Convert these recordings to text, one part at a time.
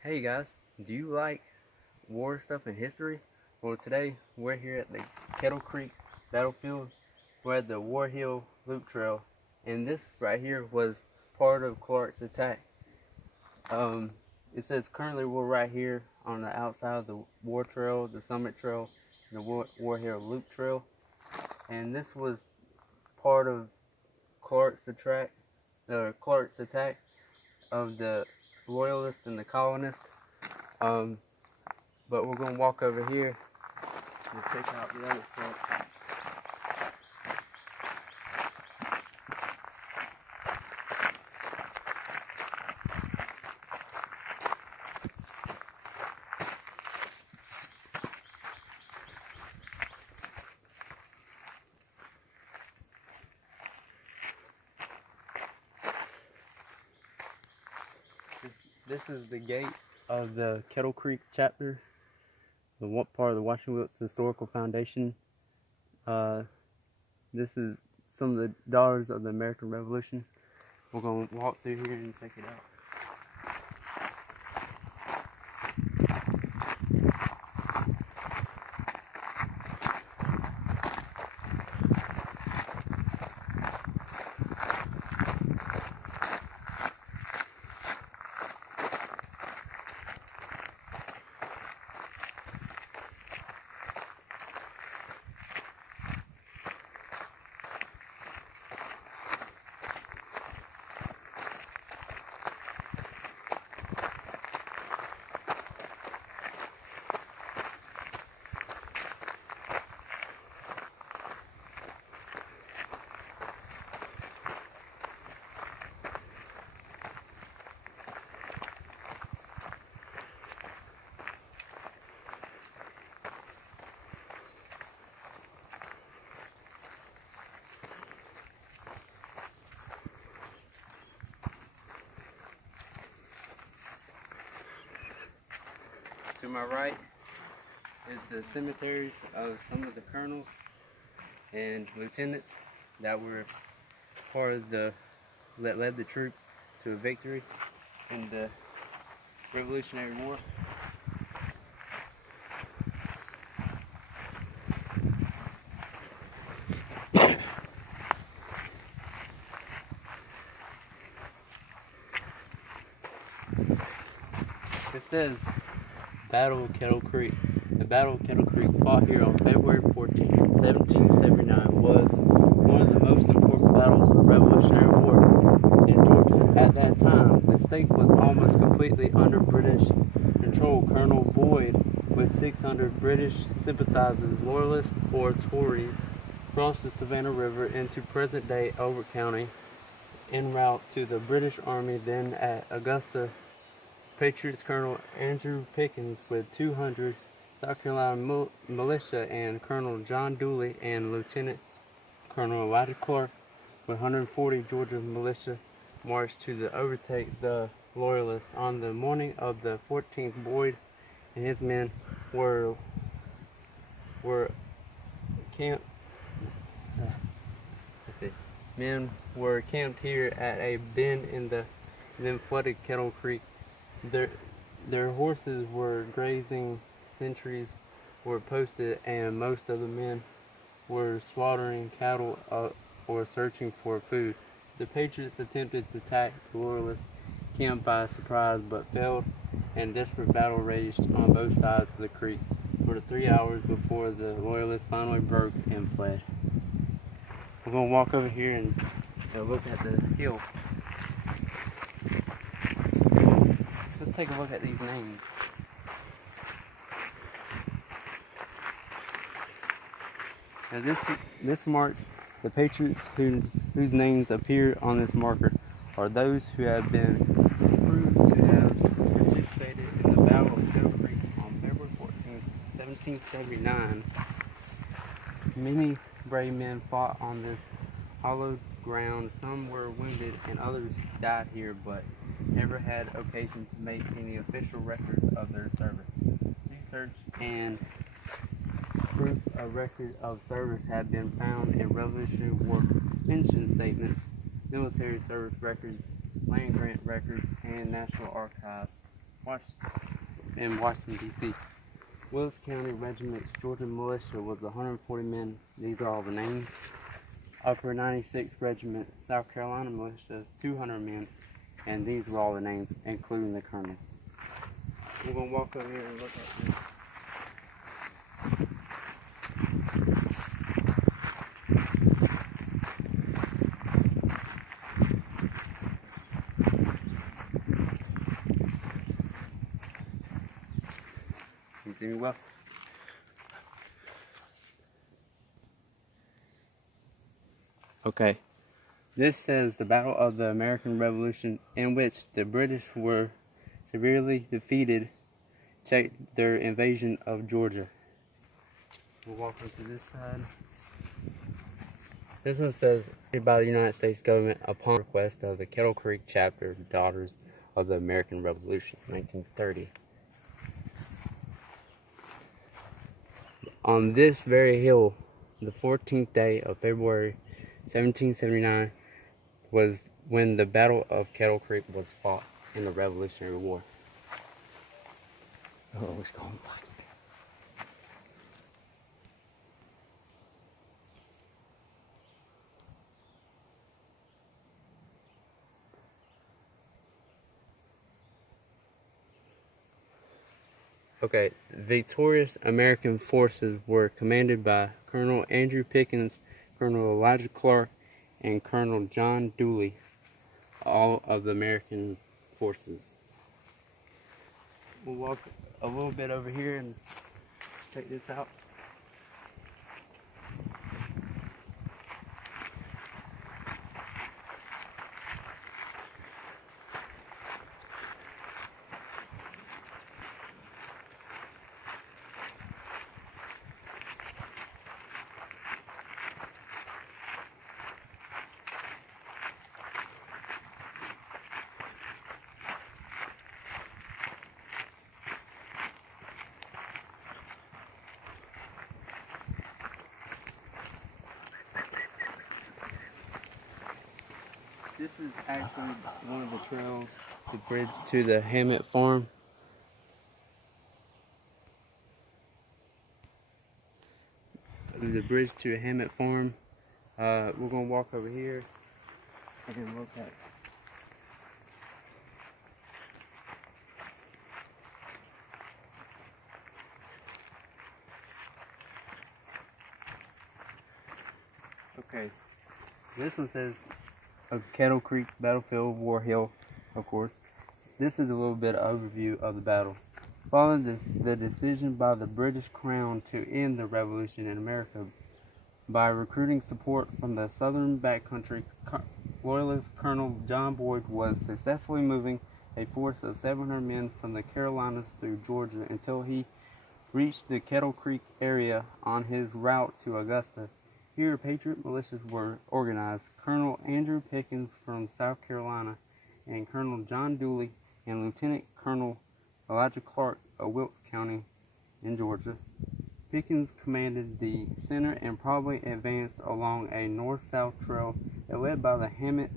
Hey guys, do you like war stuff and history? Well, today we're here at the Kettle Creek battlefield. We're at the War Hill Loop Trail, and this right here was part of Clark's attack. Um, it says currently we're right here on the outside of the War Trail, the Summit Trail, the War Hill Loop Trail, and this was part of Clark's attack of the Loyalists and the Colonists. Um, but we're gonna walk over here and check out the other part. This is the gate of the Kettle Creek chapter, the part of the Washington Wilkes Historical Foundation. This is some of the daughters of the American Revolution. We're going to walk through here and check it out. To my right is the cemeteries of some of the colonels and lieutenants that were part of that led the troops to a victory in the Revolutionary War. It says Battle of Kettle Creek. The Battle of Kettle Creek, fought here on February 14, 1779, was one of the most important battles of the Revolutionary War in Georgia. At that time, the state was almost completely under British control. Colonel Boyd, with 600 British sympathizers, loyalists, or Tories, crossed the Savannah River into present-day Overton County en route to the British Army. Then at Augusta, Patriots Colonel Andrew Pickens with 200 South Carolina militia and Colonel John Dooley and Lieutenant Colonel Elijah Clark with 140 Georgia militia marched to overtake the Loyalists. On the morning of the 14th, Boyd and his men were camped. Men were camped here at a bend in the then flooded Kettle Creek. Their horses were grazing, sentries were posted, and most of the men were slaughtering cattle or searching for food. The Patriots attempted to attack the Loyalists' camp by surprise, but failed, and desperate battle raged on both sides of the creek for 3 hours before the Loyalists finally broke and fled. We're going to walk over here and look at the hill. Let's take a look at these names. Now this marks the Patriots whose names appear on this marker are those who have been proved to have participated in the Battle of Kettle Creek on February 14, 1779. Many brave men fought on this hollowed ground. Some were wounded and others died here, but never had occasion to make any official record of their service. Research and proof of record of service have been found in Revolutionary War pension statements, military service records, land grant records, and National Archives in Washington, D.C. Willis County Regiment's Georgia Militia was 140 men. These are all the names. Upper 96th Regiment South Carolina Militia, 200 men. And these were all the names, including the colonels. We're going to walk over here and look at this. Can you see me well? Okay. This says the Battle of the American Revolution, in which the British were severely defeated, checked their invasion of Georgia. We'll walk into this side. This one says, by the United States government upon request of the Kettle Creek chapter Daughters of the American Revolution, 1930. On this very hill, the 14th day of February, 1779, was when the Battle of Kettle Creek was fought in the Revolutionary War. Oh, it's going black. Okay, victorious American forces were commanded by Colonel Andrew Pickens, Colonel Elijah Clark, and Colonel John Dooley, all of the American forces. We'll walk a little bit over here and check this out. This is actually one of the trails, the bridge to the Hammett Farm. The bridge to Hammett Farm. We're gonna walk over here and look at. Okay, this one says of Kettle Creek Battlefield, War Hill, of course. This is a little bit of overview of the battle. Following the decision by the British Crown to end the revolution in America by recruiting support from the southern backcountry, Loyalist Colonel John Boyd was successfully moving a force of 700 men from the Carolinas through Georgia until he reached the Kettle Creek area on his route to Augusta. Here, Patriot militias were organized. Colonel Andrew Pickens from South Carolina and Colonel John Dooley and Lieutenant Colonel Elijah Clark of Wilkes County in Georgia. Pickens commanded the center and probably advanced along a north-south trail that led by the Hammett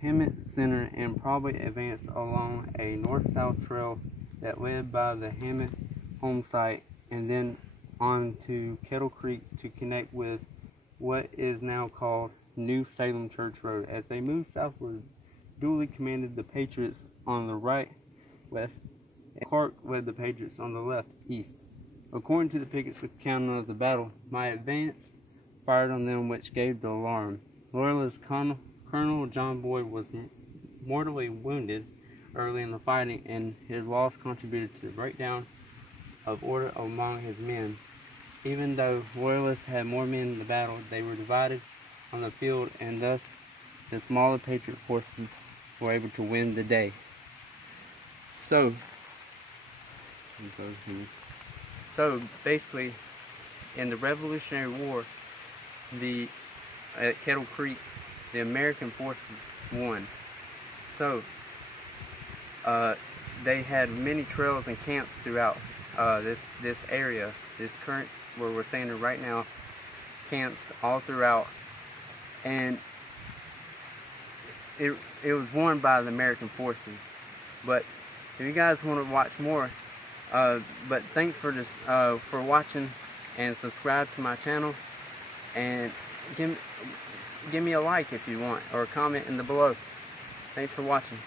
Center and probably advanced along a north-south trail that led by the Hammett home site and then on to Kettle Creek to connect with what is now called New Salem Church Road. As they moved southward, Dooley commanded the Patriots on the right, west, and Clark led the Patriots on the left, east. According to the Pickett's account of the battle, my advance fired on them, which gave the alarm. Loyalist Colonel John Boyd was mortally wounded early in the fighting, and his loss contributed to the breakdown of order among his men. Even though Loyalists had more men in the battle, they were divided on the field, and thus the smaller Patriot forces were able to win the day. So basically, in the Revolutionary War, at Kettle Creek, the American forces won. So they had many trails and camps throughout this area, this current where we're standing right now, camps all throughout, and it was won by the American forces. But if you guys want to watch more. But thanks for this, for watching, and subscribe to my channel, and give me a like if you want, or a comment in the below. Thanks for watching.